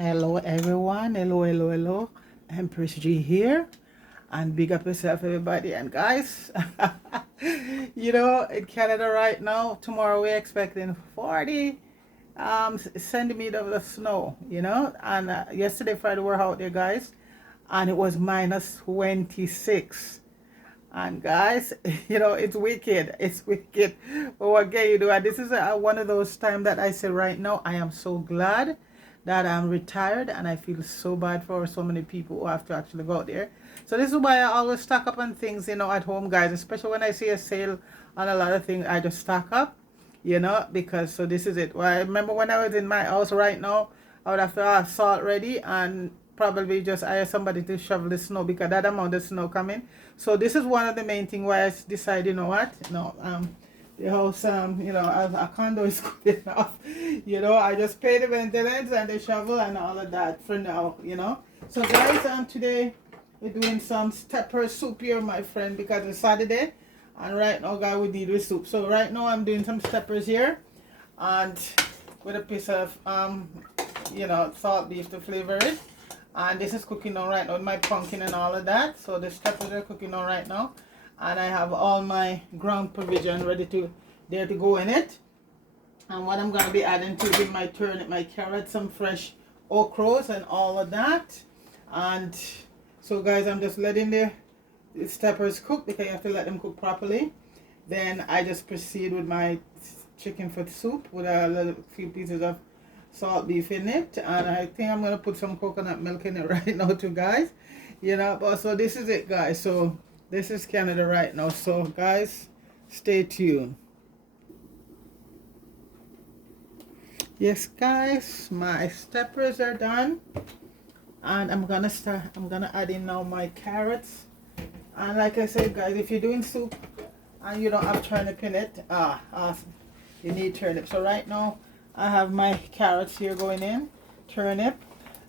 Hello everyone, hello. Empress G here, and big up yourself everybody. And guys, in Canada right now, tomorrow we're expecting 40 centimeter of snow, and yesterday Friday we're out there, guys, and it was minus 26. And guys, it's wicked. But what can you do? And this is one of those times that I say right now, I am so glad that I'm retired, and I feel so bad for so many people who have to actually go out there. So this is why I always stock up on things, at home, guys, especially when I see a sale on a lot of things, I just stock up, because so this is it. Well, I remember when I was in my house right now, I would have to have salt ready and probably just hire somebody to shovel the snow because that amount of snow coming. So this is one of the main thing why I decided, you know what? No, the house, a condo is good enough. I just pay the maintenance and the shovel and all of that for now. So guys, today we're doing some stepper soup here, my friend, because it's Saturday. And right now, guys, we need the soup. So right now I'm doing some steppers here and with a piece of salt beef to flavor it. And this is cooking on right now with my pumpkin and all of that. So the steppers are cooking on right now, and I have all my ground provision ready to go in it. And what I'm going to be adding to is my turnip, my carrot, some fresh okras and all of that. And so guys, I'm just letting the steppers cook because you have to let them cook properly. Then I just proceed with my chicken foot soup with a little few pieces of salt beef in it, and I think I'm gonna put some coconut milk in it right now too, guys. But so this is it, guys. So this is Canada right now. So guys, stay tuned. Yes, guys, my steppers are done, and I'm gonna add in now my carrots. And like I said, guys, if you're doing soup and you don't have turnip in it, awesome, you need turnip. So right now I have my carrots here going in, turnip.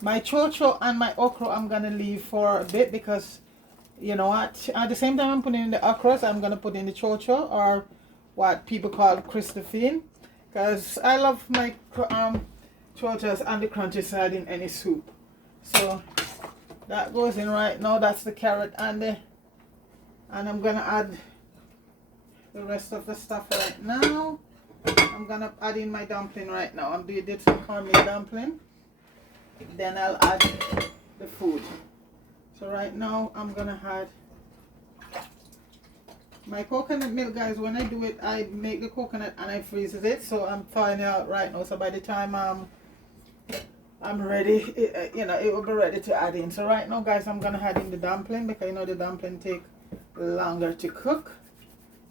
My chocho and my okra I'm gonna leave for a bit because you know what? At the same time I'm putting in the okras, I'm gonna put in the chocho, or what people call Christophine, because I love my chochos and the crunchy side in any soup. So that goes in right now. That's the carrot and I'm gonna add the rest of the stuff right now. I'm gonna add in my dumpling right now. Did some caramel dumpling. Then I'll add the food. So right now I'm gonna add my coconut milk, guys. When I do it, I make the coconut and I freeze it. So I'm thawing it out right now. So by the time I'm ready, it will be ready to add in. So right now, guys, I'm gonna add in the dumpling because the dumpling take longer to cook.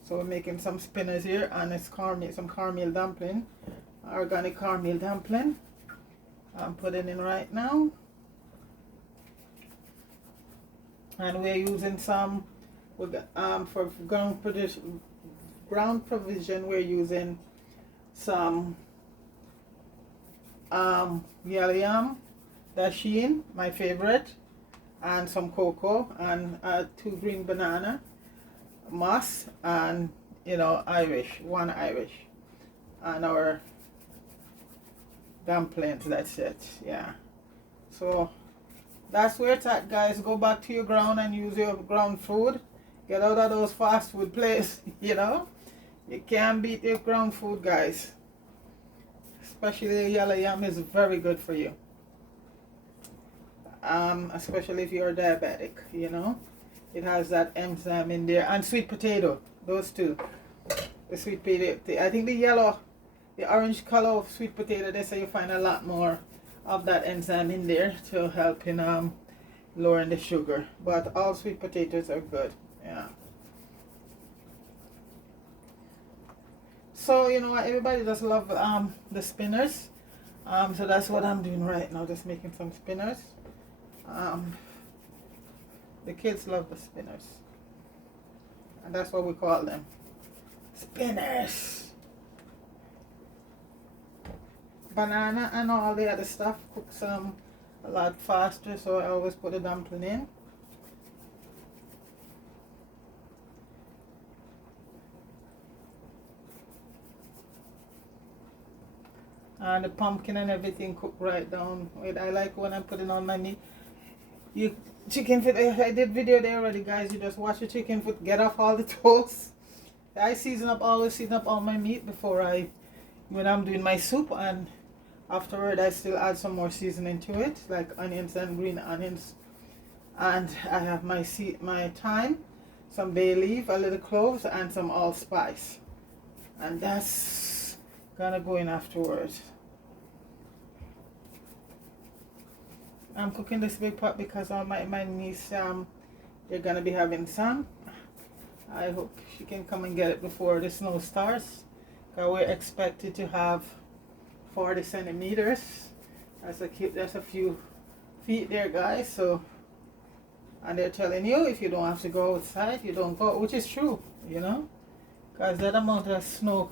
So we're making some spinners here, and it's some caramel dumpling, organic caramel dumpling. I'm putting in right now, and we're using some. For ground provision, we're using some yellow yam, dasheen, my favorite, and some cocoa, and 2 green banana, moss, and one Irish, and our dumplings. That's it. Yeah. So that's where it's at, guys. Go back to your ground and use your ground food. Get out of those fast food places. You can't beat your ground food, guys. Especially yellow yam is very good for you. Especially if you're diabetic. It has that enzyme in there, and sweet potato. Those two. The sweet potato. I think the orange color of sweet potato, they say you find a lot more of that enzyme in there to help in lowering the sugar. But all sweet potatoes are good. Yeah. So you know what? Everybody just love the spinners. So that's what I'm doing right now. Just making some spinners. The kids love the spinners, and that's what we call them. Spinners. Banana and all the other stuff cooks a lot faster, so I always put the dumpling in. and the pumpkin and everything cooked right down. Wait, I like when I'm putting on my meat. You chicken foot, I did video there already, guys. You just wash your chicken foot, get off all the toes. I always season up all my meat before when I'm doing my soup, and afterward I still add some more seasoning to it, like onions and green onions. And I have my thyme, some bay leaf, a little cloves, and some allspice. And that's gonna go in afterwards. I'm cooking this big pot because all my niece, they're gonna be having some. I hope she can come and get it before the snow starts. Cause we're expected to have 40 centimeters. That's a few feet there, guys. So, and they're telling you if you don't have to go outside, you don't go, which is true, you know. Cause that amount of snow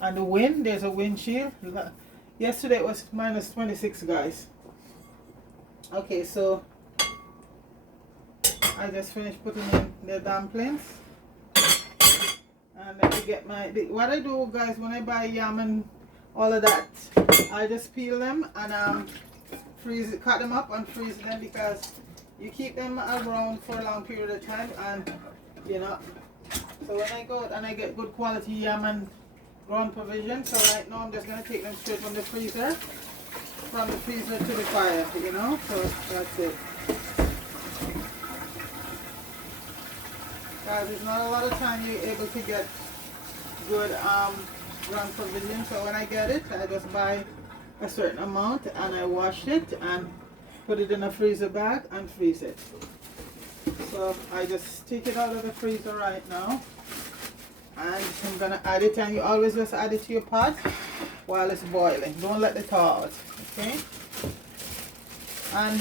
and the wind, there's a wind chill. Yesterday it was minus 26, guys. Okay, so I just finished putting in the dumplings. And let me get what I do, guys, when I buy yam and all of that, I just peel them and cut them up and freeze them, because you keep them around for a long period of time, and you know. So when I go out and I get good quality yam and ground provision, so right now I'm just gonna take them straight from the freezer to the fire, you know. So that's it. Guys, there's not a lot of time you're able to get good ground provision. So when I get it, I just buy a certain amount and I wash it and put it in a freezer bag and freeze it. So I just take it out of the freezer right now, and I'm gonna add it, and you always just add it to your pot while it's boiling. Don't let it thaw out, okay? And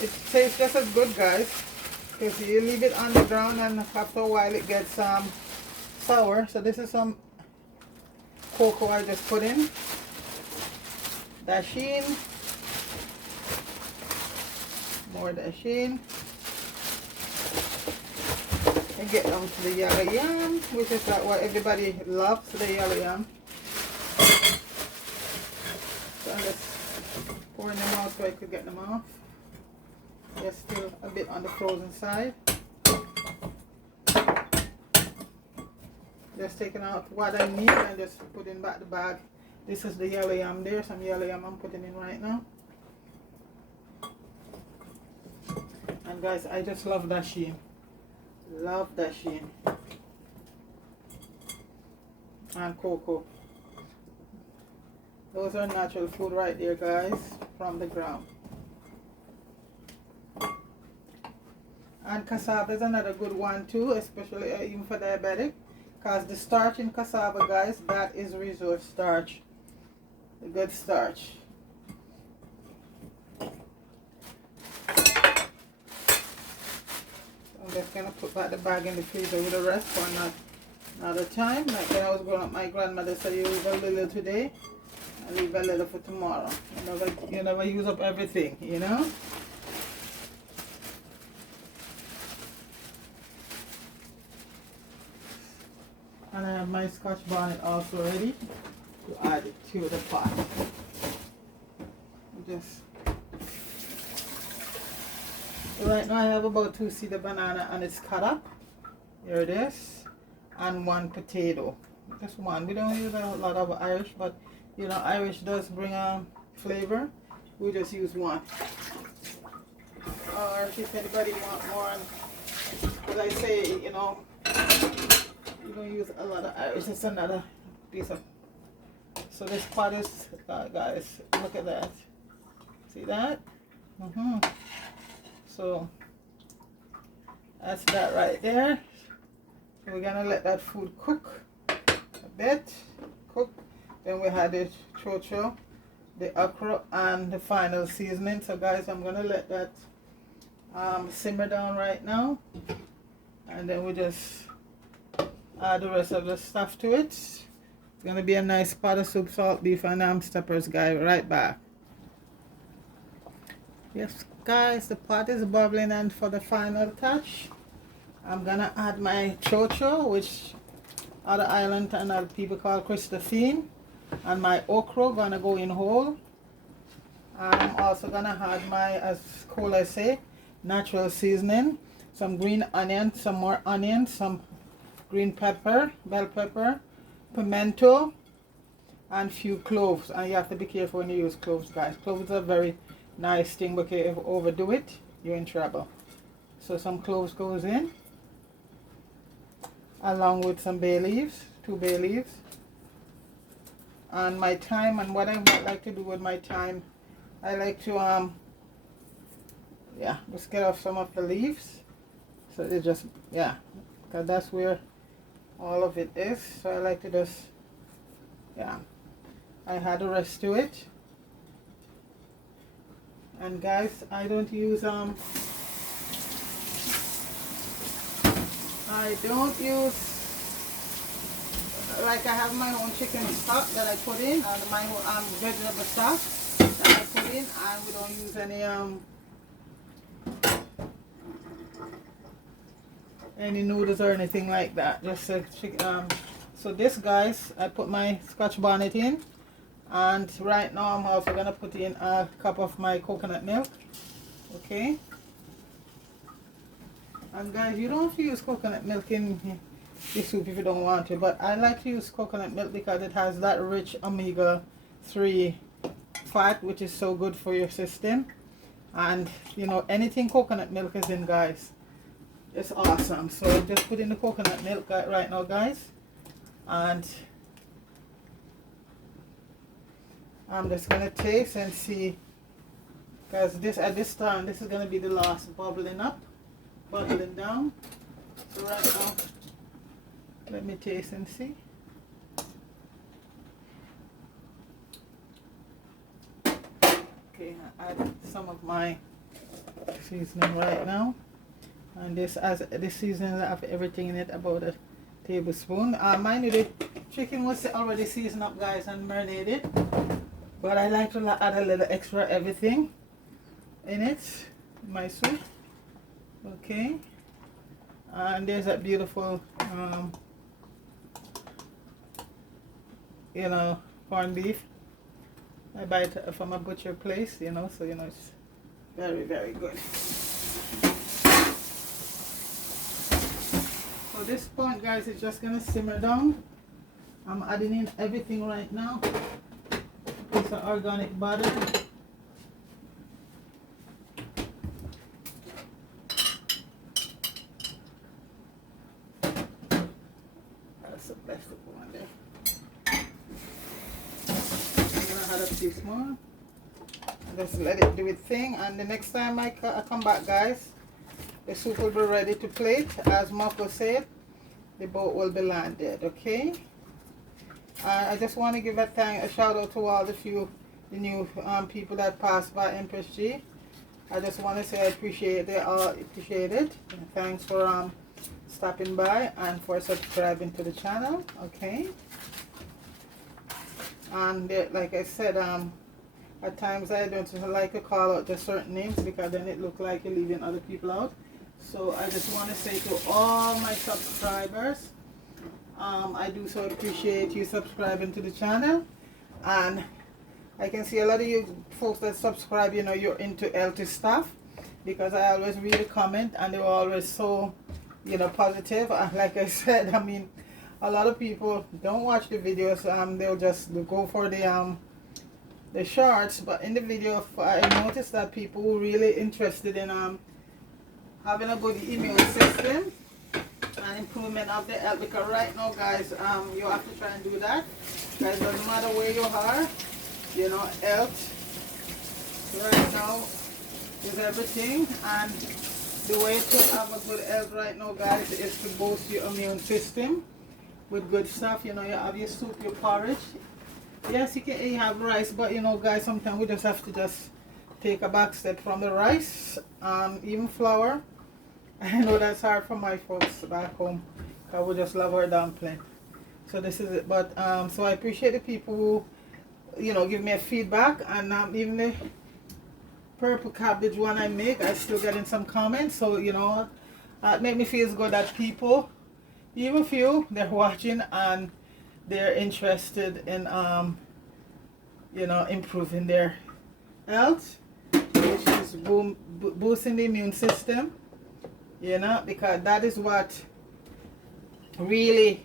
it tastes just as good, guys, because you leave it on the ground and after a while it gets sour. So this is some cocoa I just put in. Dasheen. More dasheen. And get down to the yellow yam, which is like what everybody loves, the yellow yam. So I'm just pouring them out so I could get them off. They're still a bit on the frozen side. Just taking out what I need and just putting back the bag. This is the yellow yam there, some yellow yam I'm putting in right now. And guys, I just love dasheen. Love dasheen. And cocoa. Those are natural food right there, guys, from the ground. And cassava is another good one too, especially even for diabetic, because the starch in cassava, guys, that is resource starch, the good starch. I'm just gonna put back the bag in the freezer with the rest for another time. Like when I was growing up, my grandmother said you leave a little today and leave a little for tomorrow. You never use up everything, you know. And I have my Scotch bonnet also ready to add it to the pot. Right now I have about 2 seeds of banana and it's cut up. Here it is. And 1 potato. Just one. We don't use a lot of Irish, but you know, Irish does bring a flavor. We just use 1. Or if anybody want more, as I say, you know, you don't use a lot of Irish. It's another piece of. So this pot is, guys, look at that. See that? So that's that right there. So we're gonna let that food cook a bit. Then we had the chocho, the okra, and the final seasoning. So guys, I'm gonna let that simmer down right now, and then we just add the rest of the stuff to it. It's gonna be a nice pot of soup, salt, beef, and steppers, guys. Right back. Yes, guys, the pot is bubbling, and for the final touch, I'm gonna add my chocho, which other island and other people call Christophine. And my okra gonna go in whole. I'm also gonna add my, as Cole I say, natural seasoning. Some green onion, some more onion, some green pepper, bell pepper, pimento, and few cloves. And you have to be careful when you use cloves, guys. Cloves are a very nice thing, but if you overdo it, you're in trouble. So some cloves goes in, along with some bay leaves, 2 bay leaves. And my thyme, and what I might like to do with my thyme, I like to just get off some of the leaves. So it just, because that's where all of it is. So I like to just, I had the rest to it. And guys, I don't use like I have my own chicken stock that I put in, and my own vegetable stock that I put in, and we don't use any noodles or anything like that. Just chicken. So this, guys, I put my Scotch bonnet in, and right now I'm also gonna put in a cup of my coconut milk. Okay. And guys, you don't have to use coconut milk in the soup if you don't want to, but I like to use coconut milk because it has that rich omega-3 fat, which is so good for your system. And you know, anything coconut milk is in, guys, it's awesome. So I'm just putting the coconut milk right now, guys, and I'm just gonna taste and see, because at this time this is gonna be the last bubbling down. So right now, let me taste and see. Okay, I add some of my seasoning right now, and this seasoning have everything in it, about a tablespoon. Mind you, the chicken was already seasoned up, guys, and marinated, but I like to add a little extra everything in it, my soup. Okay, and there's that beautiful corned beef. I buy it from a butcher place, so it's very, very good. So this point, guys, is just gonna simmer down. I'm adding in everything right now. It's an organic butter. That's the best one there. Add a few more. Just let it do its thing, and the next time I come back, guys, the soup will be ready to plate. As Marco said, the boat will be landed. Okay. I just want to give a shout out to all the new people that passed by Empress G. I just want to say I appreciate it. And thanks for stopping by and for subscribing to the channel. Okay. And like I said, at times I don't like to call out just certain names, because then it looks like you're leaving other people out. So I just want to say to all my subscribers, I do so appreciate you subscribing to the channel. And I can see a lot of you folks that subscribe, you're into healthy stuff, because I always read a comment and they were always so, positive. Like I said, I mean, a lot of people don't watch the videos, they'll just go for the shorts, but in the video I noticed that people were really interested in having a good immune system and improvement of the health, because right now, guys, you have to try and do that. Guys, doesn't matter where you are, health right now is everything, and the way to have a good health right now, guys, is to boost your immune system with good stuff. You have your soup, your porridge. Yes, you have rice, but guys, sometimes we just have to just take a back step from the rice. Even flour. I know that's hard for my folks back home, because we just love our dumpling. So this is it. But so I appreciate the people who give me a feedback, and even the purple cabbage one I make, I still getting some comments. So it make me feel good that people, even few, they're watching and they're interested in you know, improving their health, which is boosting the immune system, you know, because that is what really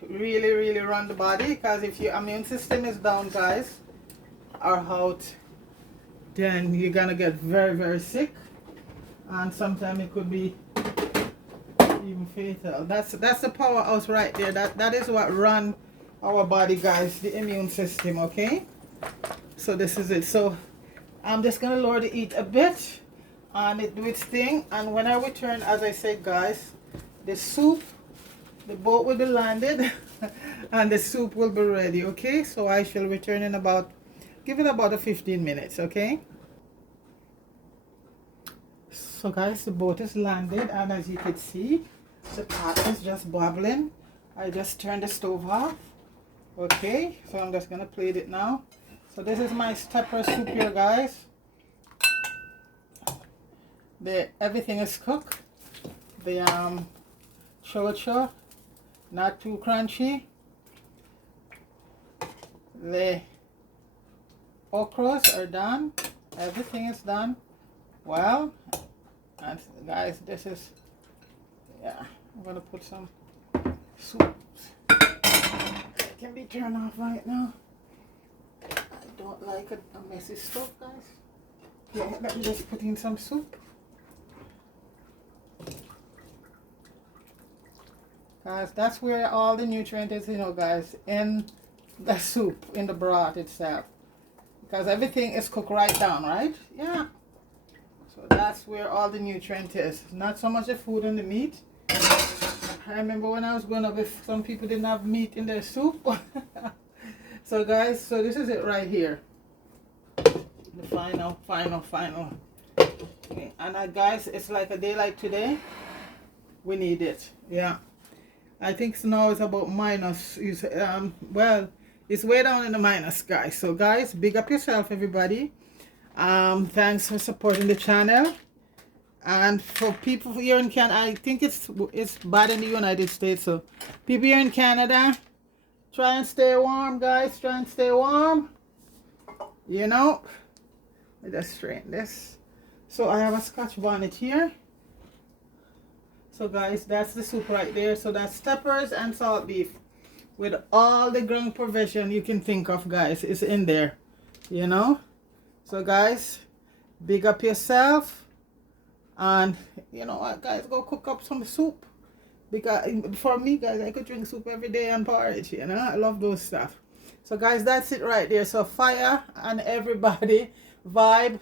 run the body. Because if your immune system is down, guys, or out, then you're gonna get very sick, and sometimes it could be even fatal. That's the powerhouse right there. That is what run our body, guys, the immune system. Okay, so this is it. So I'm just gonna lower the heat a bit and it do its thing, and when I return, as I said, guys, the soup, the boat will be landed and the soup will be ready. Okay, so I shall return in about, give it about a 15 minutes. Okay, so guys, the boat is landed, and as you can see, the pot is just bubbling. I just turned the stove off. Okay, so I'm just gonna plate it now. So this is my stepper soup here, guys. Everything is cooked. The chocho, not too crunchy. The okras are done. Everything is done. Well, and guys, this is, yeah, I'm gonna put some soup. It can be turned off right now. I don't like a messy stove, guys. Yeah, let me just put in some soup. Guys, that's where all the nutrient is, you know, guys, in the soup, in the broth itself. Because everything is cooked right down, right? Yeah. So that's where all the nutrient is. Not so much the food and the meat. I remember when I was growing up, if some people didn't have meat in their soup. So guys, so this is it right here. The final. And guys, it's like a day like today. We need it. Yeah. I think now it's about minus. Well, it's way down in the minus, guys. So guys, big up yourself, everybody. Thanks for supporting the channel. And for people here in Canada, I think it's bad in the United States. So people here in Canada, try and stay warm, guys. Try and stay warm. You know, let us straighten this. So I have a Scotch bonnet here. So guys, that's the soup right there. So that's steppers and salt beef with all the ground provision you can think of, guys. It's in there, you know. So guys, big up yourself, and you know what, guys, go cook up some soup, because for me, guys, I could drink soup every day and porridge, you know. I love those stuff. So guys, that's it right there. So fire and everybody vibe.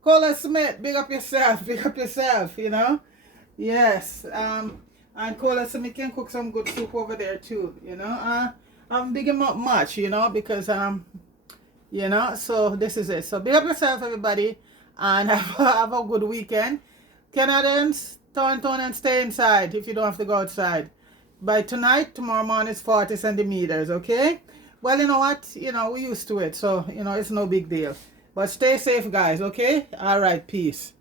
Cola Smith, big up yourself, you know. Yes, and Cola Smith can cook some good soup over there too, you know. I'm big him up much, you know, because you know, so this is it. So big up yourself, everybody, and have a good weekend. Canadians, turn and stay inside if you don't have to go outside. By tonight, tomorrow morning is 40 centimeters, okay? Well, you know what? You know, we're used to it, so, you know, it's no big deal. But stay safe, guys, okay? All right, peace.